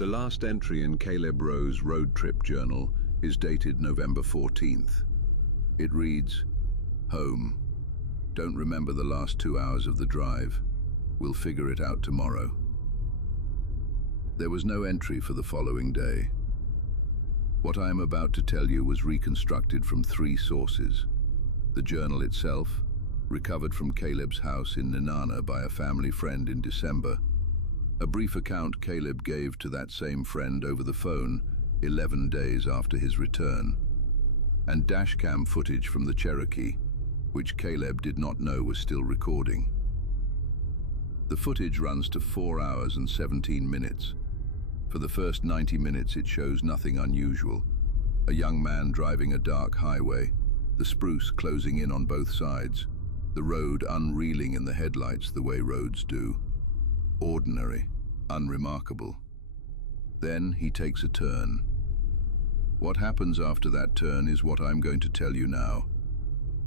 The last entry in Caleb Rowe's road trip journal is dated November 14th. It reads, "Home. Don't remember the last 2 hours of the drive. We'll figure it out tomorrow." There was no entry for the following day. What I am about to tell you was reconstructed from 3 sources. The journal itself, recovered from Caleb's house in Nenana by a family friend in December. A brief account Caleb gave to that same friend over the phone 11 days after his return. And dashcam footage from the Cherokee, which Caleb did not know was still recording. The footage runs to 4 hours and 17 minutes. For the first 90 minutes it shows nothing unusual. A young man driving a dark highway, the spruce closing in on both sides, the road unreeling in the headlights the way roads do. Ordinary, unremarkable. Then he takes a turn. What happens after that turn is what I'm going to tell you now.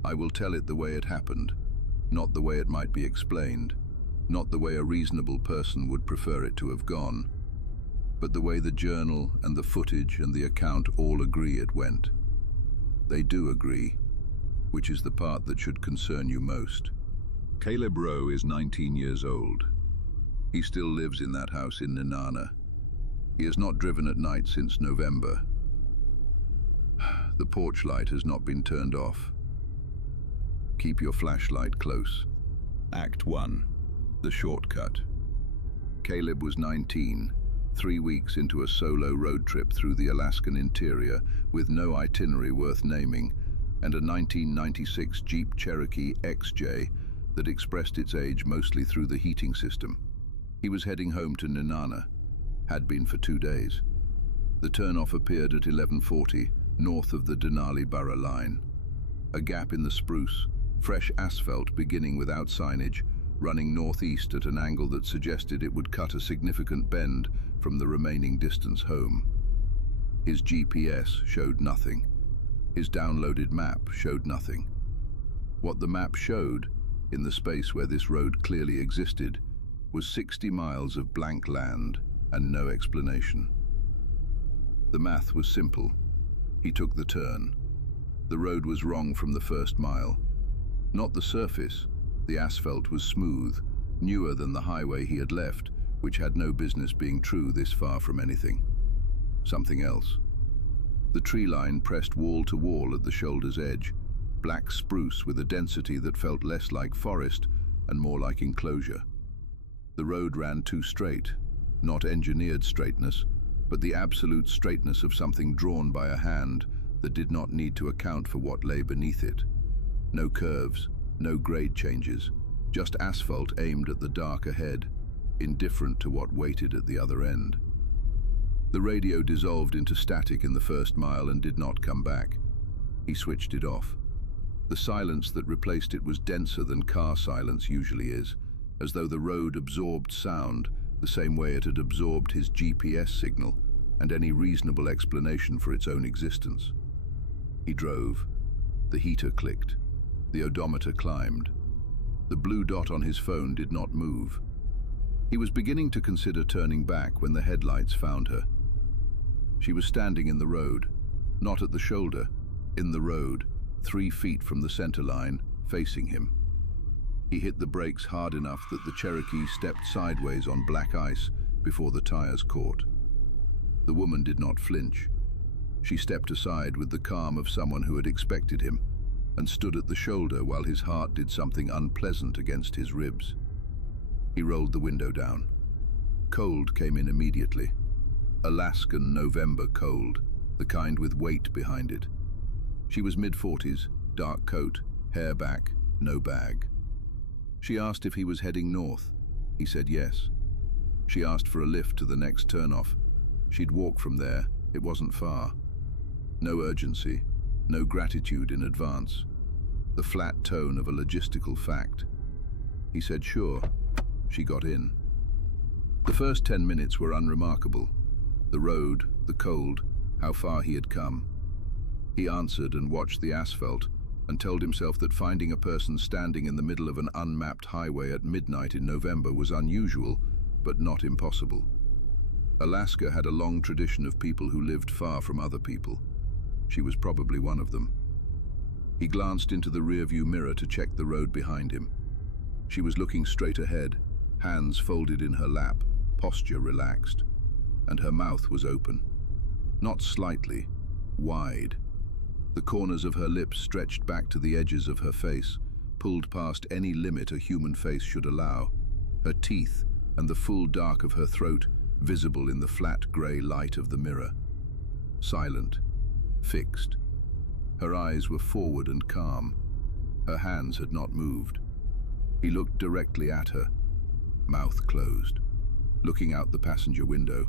I will tell it the way it happened, not the way it might be explained, not the way a reasonable person would prefer it to have gone, but the way the journal and the footage and the account all agree it went. They do agree, which is the part that should concern you most. Caleb Rowe is 19 years old. He still lives in that house in Nenana. He has not driven at night since November. The porch light has not been turned off. Keep your flashlight close. Act 1. The shortcut. Caleb was 19, 3 weeks into a solo road trip through the Alaskan interior with no itinerary worth naming, and a 1996 Jeep Cherokee XJ that expressed its age mostly through the heating system. He was heading home to Nenana, had been for 2 days. The turnoff appeared at 11:40, north of the Denali-Borough line. A gap in the spruce, fresh asphalt beginning without signage, running northeast at an angle that suggested it would cut a significant bend from the remaining distance home. His GPS showed nothing. His downloaded map showed nothing. What the map showed, in the space where this road clearly existed, was 60 miles of blank land and no explanation. The math was simple. He took the turn. The road was wrong from the first mile. Not the surface. The asphalt was smooth, newer than the highway he had left, which had no business being true this far from anything. Something else. The tree line pressed wall to wall at the shoulder's edge, black spruce with a density that felt less like forest and more like enclosure. The road ran too straight, not engineered straightness, but the absolute straightness of something drawn by a hand that did not need to account for what lay beneath it. No curves, no grade changes, just asphalt aimed at the dark ahead, indifferent to what waited at the other end. The radio dissolved into static in the first mile and did not come back. He switched it off. The silence that replaced it was denser than car silence usually is, as though the road absorbed sound the same way it had absorbed his GPS signal and any reasonable explanation for its own existence. He drove. The heater clicked. The odometer climbed. The blue dot on his phone did not move. He was beginning to consider turning back when the headlights found her. She was standing in the road, not at the shoulder, in the road, 3 feet from the center line, facing him. He hit the brakes hard enough that the Cherokee stepped sideways on black ice before the tires caught. The woman did not flinch. She stepped aside with the calm of someone who had expected him, and stood at the shoulder while his heart did something unpleasant against his ribs. He rolled the window down. Cold came in immediately. Alaskan November cold, the kind with weight behind it. She was mid-40s, dark coat, hair back, no bag. She asked if he was heading north. He said yes. She asked for a lift to the next turnoff. She'd walk from there, it wasn't far. No urgency, no gratitude in advance. The flat tone of a logistical fact. He said sure. She got in. The first 10 minutes were unremarkable. The road, the cold, how far he had come. He answered and watched the asphalt and told himself that finding a person standing in the middle of an unmapped highway at midnight in November was unusual, but not impossible. Alaska had a long tradition of people who lived far from other people. She was probably one of them. He glanced into the rearview mirror to check the road behind him. She was looking straight ahead, hands folded in her lap, posture relaxed, and her mouth was open. Not slightly, wide. The corners of her lips stretched back to the edges of her face, pulled past any limit a human face should allow, her teeth and the full dark of her throat visible in the flat grey light of the mirror. Silent, fixed. Her eyes were forward and calm. Her hands had not moved. He looked directly at her, mouth closed, looking out the passenger window,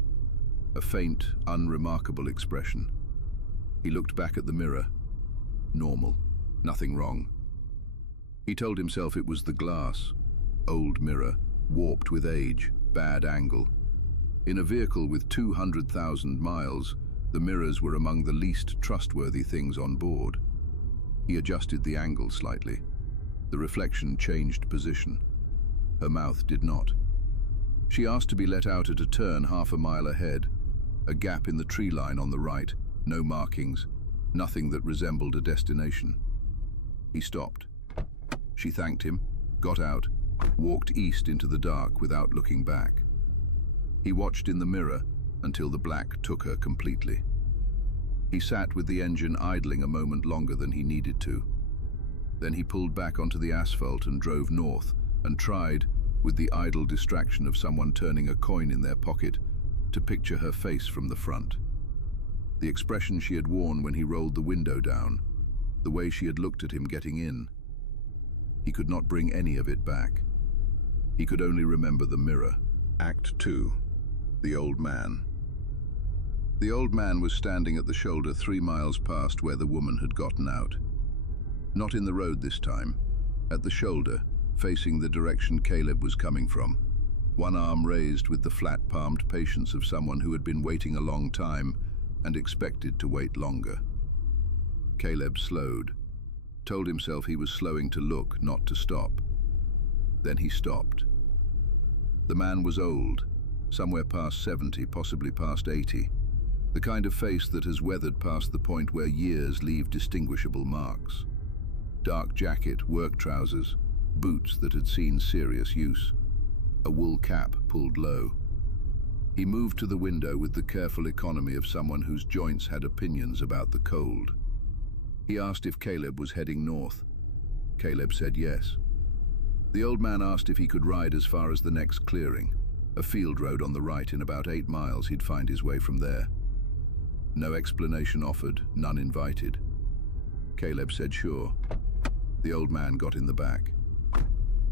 a faint, unremarkable expression. He looked back at the mirror. Normal, nothing wrong. He told himself it was the glass, old mirror, warped with age, bad angle. In a vehicle with 200,000 miles, the mirrors were among the least trustworthy things on board. He adjusted the angle slightly. The reflection changed position. Her mouth did not. She asked to be let out at a turn half a mile ahead, a gap in the tree line on the right, no markings, nothing that resembled a destination. He stopped. She thanked him, got out, walked east into the dark without looking back. He watched in the mirror until the black took her completely. He sat with the engine idling a moment longer than he needed to. Then he pulled back onto the asphalt and drove north and tried, with the idle distraction of someone turning a coin in their pocket, to picture her face from the front. The expression she had worn when he rolled the window down, the way she had looked at him getting in. He could not bring any of it back. He could only remember the mirror. Act 2. The Old Man. The old man was standing at the shoulder 3 miles past where the woman had gotten out. Not in the road this time, at the shoulder, facing the direction Caleb was coming from, one arm raised with the flat-palmed patience of someone who had been waiting a long time and expected to wait longer. Caleb slowed, told himself he was slowing to look, not to stop. Then he stopped. The man was old, somewhere past 70, possibly past 80. The kind of face that has weathered past the point where years leave distinguishable marks. Dark jacket, work trousers, boots that had seen serious use. A wool cap pulled low. He moved to the window with the careful economy of someone whose joints had opinions about the cold. He asked if Caleb was heading north. Caleb said yes. The old man asked if he could ride as far as the next clearing, a field road on the right. In about 8 miles he'd find his way from there. No explanation offered, none invited. Caleb said sure. The old man got in the back.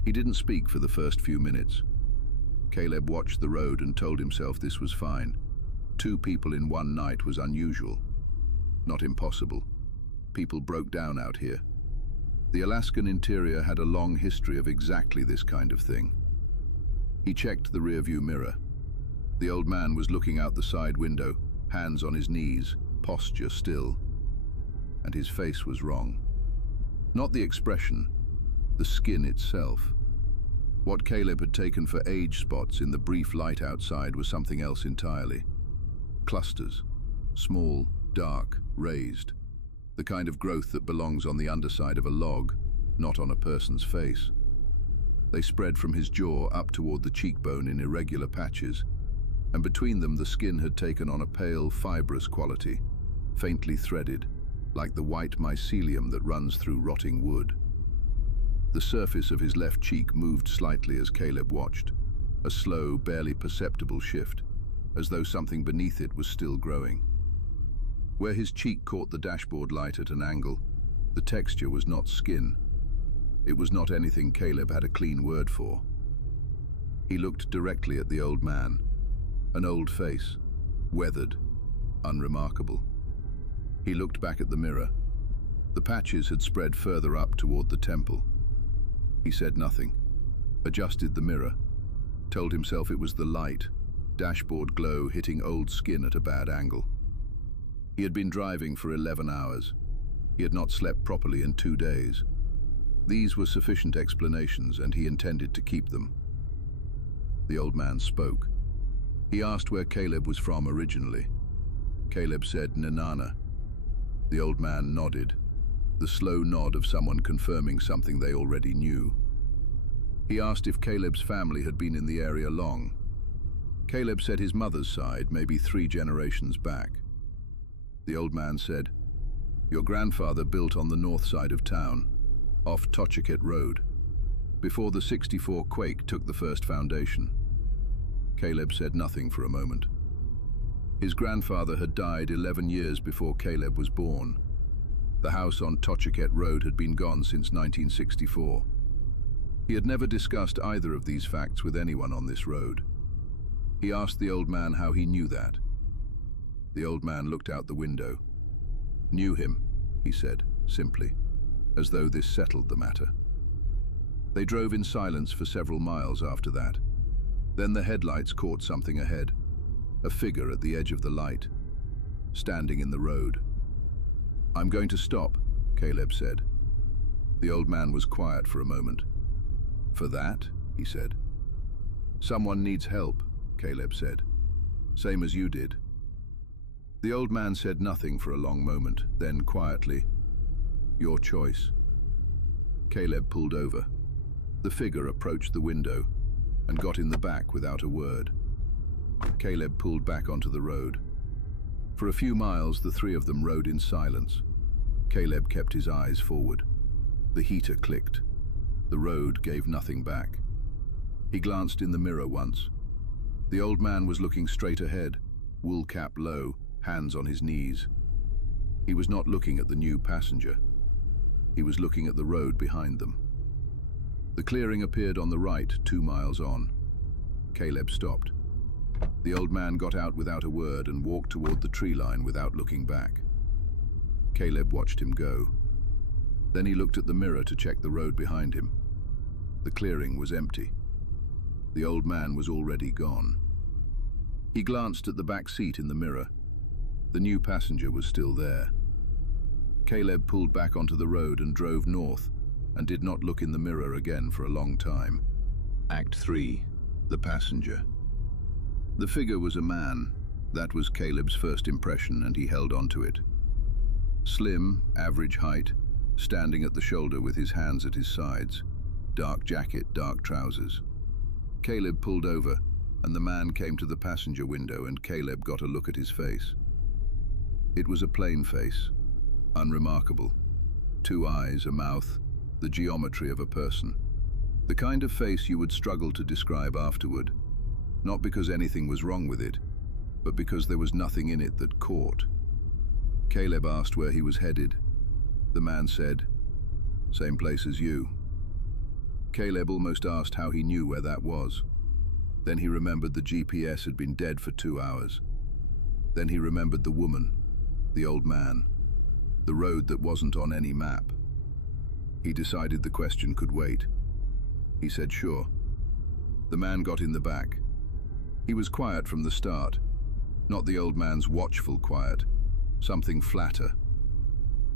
He didn't speak for the first few minutes. Caleb watched the road and told himself this was fine. 2 people in one night was unusual. Not impossible. People broke down out here. The Alaskan interior had a long history of exactly this kind of thing. He checked the rearview mirror. The old man was looking out the side window, hands on his knees, posture still. And his face was wrong. Not the expression, the skin itself. What Caleb had taken for age spots in the brief light outside was something else entirely. Clusters, small, dark, raised. The kind of growth that belongs on the underside of a log, not on a person's face. They spread from his jaw up toward the cheekbone in irregular patches, and between them the skin had taken on a pale, fibrous quality, faintly threaded, like the white mycelium that runs through rotting wood. The surface of his left cheek moved slightly as Caleb watched, a slow, barely perceptible shift, as though something beneath it was still growing. Where his cheek caught the dashboard light at an angle, the texture was not skin. It was not anything Caleb had a clean word for. He looked directly at the old man, an old face, weathered, unremarkable. He looked back at the mirror. The patches had spread further up toward the temple. He said nothing, adjusted the mirror, told himself it was the light, dashboard glow hitting old skin at a bad angle. He had been driving for 11 hours. He had not slept properly in 2 days. These were sufficient explanations, and he intended to keep them. The old man spoke. He asked where Caleb was from originally. Caleb said Nenana. The old man nodded, the slow nod of someone confirming something they already knew. He asked if Caleb's family had been in the area long. Caleb said his mother's side, maybe 3 generations back. The old man said, "Your grandfather built on the north side of town, off Tochiket Road, before the '64 quake took the first foundation." Caleb said nothing for a moment. His grandfather had died 11 years before Caleb was born. The house on Tochiket Road had been gone since 1964. He had never discussed either of these facts with anyone on this road. He asked the old man how he knew that. The old man looked out the window. "Knew him," he said, simply, as though this settled the matter. They drove in silence for several miles after that. Then the headlights caught something ahead, a figure at the edge of the light, standing in the road. "I'm going to stop," Caleb said. The old man was quiet for a moment. "For that?" he said. "Someone needs help," Caleb said. "Same as you did." The old man said nothing for a long moment, then quietly, "Your choice." Caleb pulled over. The figure approached the window and got in the back without a word. Caleb pulled back onto the road. For a few miles, the 3 of them rode in silence. Caleb kept his eyes forward. The heater clicked. The road gave nothing back. He glanced in the mirror once. The old man was looking straight ahead, wool cap low, hands on his knees. He was not looking at the new passenger. He was looking at the road behind them. The clearing appeared on the right, 2 miles on. Caleb stopped. The old man got out without a word and walked toward the tree line without looking back. Caleb watched him go. Then he looked at the mirror to check the road behind him. The clearing was empty. The old man was already gone. He glanced at the back seat in the mirror. The new passenger was still there. Caleb pulled back onto the road and drove north, and did not look in the mirror again for a long time. Act 3. The passenger. The figure was a man. That was Caleb's first impression, and he held on to it. Slim, average height, standing at the shoulder with his hands at his sides. Dark jacket, dark trousers. Caleb pulled over, and the man came to the passenger window, and Caleb got a look at his face. It was a plain face, unremarkable. 2 eyes, a mouth, the geometry of a person. The kind of face you would struggle to describe afterward, not because anything was wrong with it, but because there was nothing in it that caught. Caleb asked where he was headed. The man said, "Same place as you." Caleb almost asked how he knew where that was. Then he remembered the GPS had been dead for 2 hours. Then he remembered the woman, the old man, the road that wasn't on any map. He decided the question could wait. He said, "Sure." The man got in the back. He was quiet from the start, not the old man's watchful quiet, something flatter.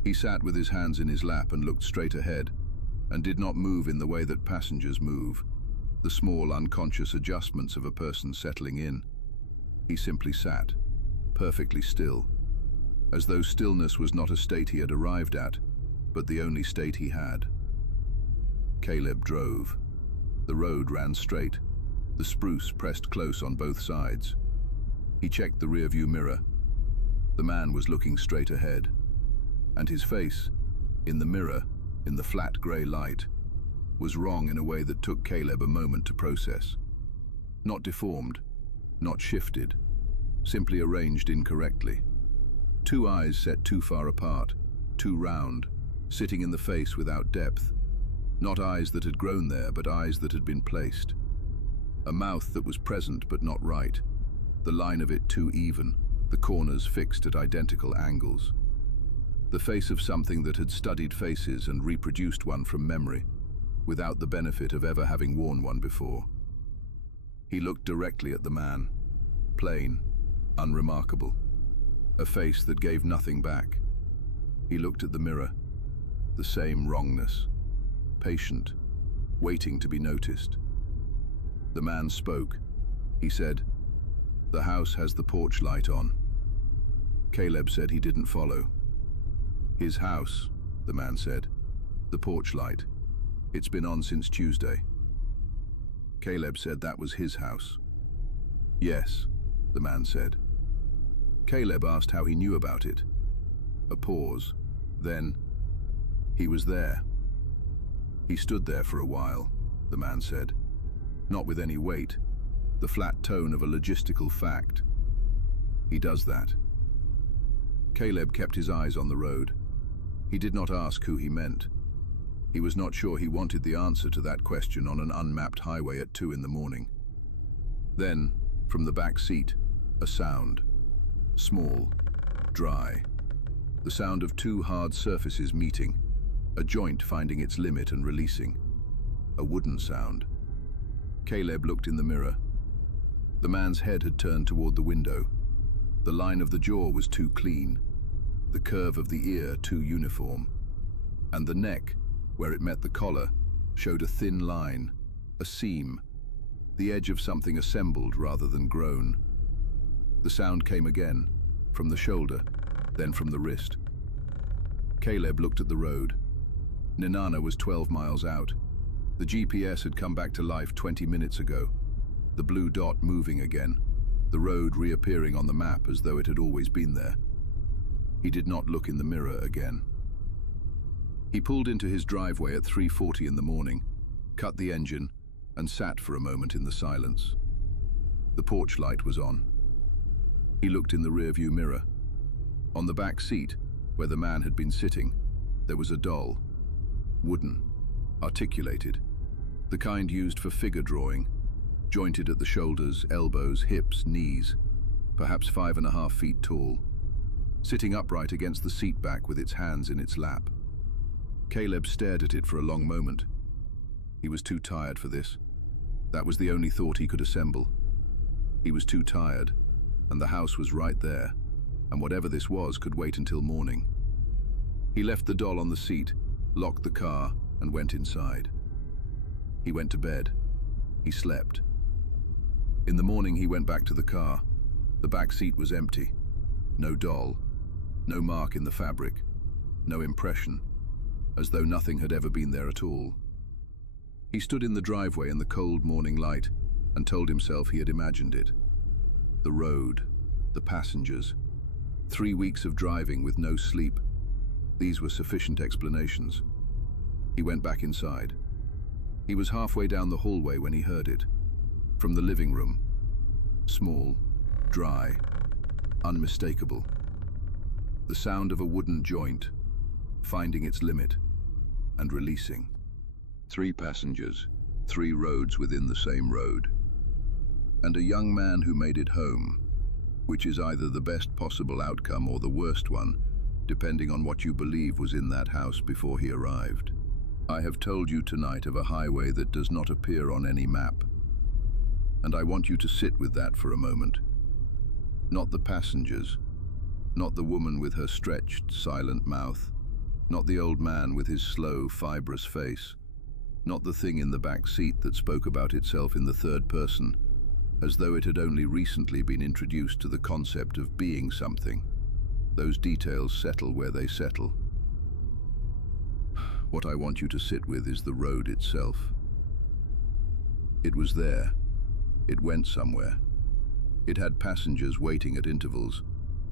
He sat with his hands in his lap and looked straight ahead, and did not move in the way that passengers move, the small unconscious adjustments of a person settling in. He simply sat, perfectly still, as though stillness was not a state he had arrived at, but the only state he had. Caleb drove. The road ran straight, the spruce pressed close on both sides. He checked the rearview mirror. The man was looking straight ahead, and his face, in the mirror, in the flat grey light, was wrong in a way that took Caleb a moment to process. Not deformed, not shifted, simply arranged incorrectly. 2 eyes set too far apart, too round, sitting in the face without depth. Not eyes that had grown there, but eyes that had been placed. A mouth that was present but not right, the line of it too even, the corners fixed at identical angles. The face of something that had studied faces and reproduced one from memory, without the benefit of ever having worn one before. He looked directly at the man, plain, unremarkable, a face that gave nothing back. He looked at the mirror, the same wrongness, patient, waiting to be noticed. The man spoke. He said, The house has the porch light on. Caleb said he didn't follow. His house, the man said. The porch light. It's been on since Tuesday. Caleb said that was his house. Yes, the man said. Caleb asked how he knew about it. A pause. Then, he was there. He stood there for a while, the man said. Not with any weight, the flat tone of a logistical fact. He does that. Caleb kept his eyes on the road. He did not ask who he meant. He was not sure he wanted the answer to that question on an unmapped highway at 2 in the morning. Then, from the back seat, a sound. Small, dry. The sound of two hard surfaces meeting, a joint finding its limit and releasing. A wooden sound. Caleb looked in the mirror. The man's head had turned toward the window. The line of the jaw was too clean, the curve of the ear too uniform, and the neck, where it met the collar, showed a thin line, a seam, the edge of something assembled rather than grown. The sound came again, from the shoulder, then from the wrist. Caleb looked at the road. Nenana was 12 miles out. The GPS had come back to life 20 minutes ago, the blue dot moving again, the road reappearing on the map as though it had always been there. He did not look in the mirror again. He pulled into his driveway at 3:40 in the morning, cut the engine, and sat for a moment in the silence. The porch light was on. He looked in the rearview mirror. On the back seat, where the man had been sitting, there was a doll. Wooden, articulated, the kind used for figure drawing, jointed at the shoulders, elbows, hips, knees, perhaps 5.5 feet tall, sitting upright against the seat back with its hands in its lap. Caleb stared at it for a long moment. He was too tired for this. That was the only thought he could assemble. He was too tired, and the house was right there, and whatever this was could wait until morning. He left the doll on the seat, locked the car, and went inside. He went to bed. He slept. In the morning he went back to the car. The back seat was empty. No doll. No mark in the fabric. No impression, as though nothing had ever been there at all. He stood in the driveway in the cold morning light and told himself he had imagined it. The road, the passengers, 3 weeks of driving with no sleep. These were sufficient explanations. He went back inside. He was halfway down the hallway when he heard it. From the living room. Small, dry, unmistakable. The sound of a wooden joint, finding its limit and releasing. 3 passengers, 3 roads within the same road. And a young man who made it home, which is either the best possible outcome or the worst one, depending on what you believe was in that house before he arrived. I have told you tonight of a highway that does not appear on any map, and I want you to sit with that for a moment. Not the passengers, not the woman with her stretched, silent mouth, not the old man with his slow, fibrous face, not the thing in the back seat that spoke about itself in the third person, as though it had only recently been introduced to the concept of being something. Those details settle where they settle. What I want you to sit with is the road itself. It was there. It went somewhere. It had passengers waiting at intervals,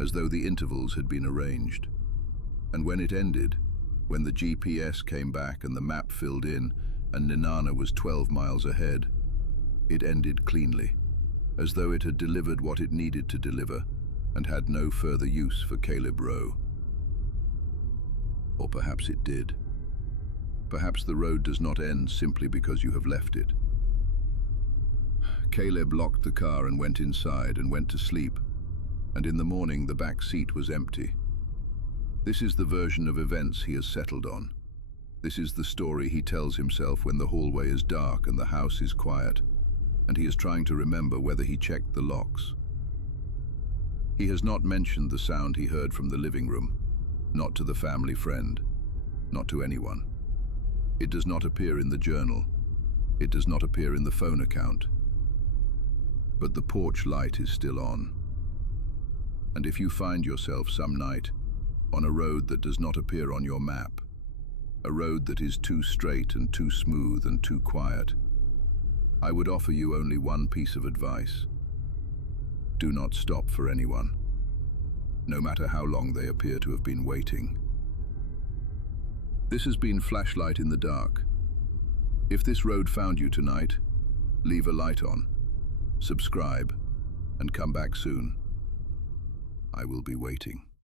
as though the intervals had been arranged. And when it ended, when the GPS came back and the map filled in, and Nenana was 12 miles ahead, it ended cleanly, as though it had delivered what it needed to deliver and had no further use for Caleb Rowe. Or perhaps it did. Perhaps the road does not end simply because you have left it. Caleb locked the car and went inside and went to sleep, and in the morning the back seat was empty. This is the version of events he has settled on. This is the story he tells himself when the hallway is dark and the house is quiet, and he is trying to remember whether he checked the locks. He has not mentioned the sound he heard from the living room, not to the family friend, not to anyone. It does not appear in the journal. It does not appear in the phone account. but the porch light is still on. And if you find yourself some night on a road that does not appear on your map, a road that is too straight and too smooth and too quiet, I would offer you only one piece of advice. Do not stop for anyone, no matter how long they appear to have been waiting. This has been Flashlight in the Dark. If this road found you tonight, leave a light on, subscribe, and come back soon. I will be waiting.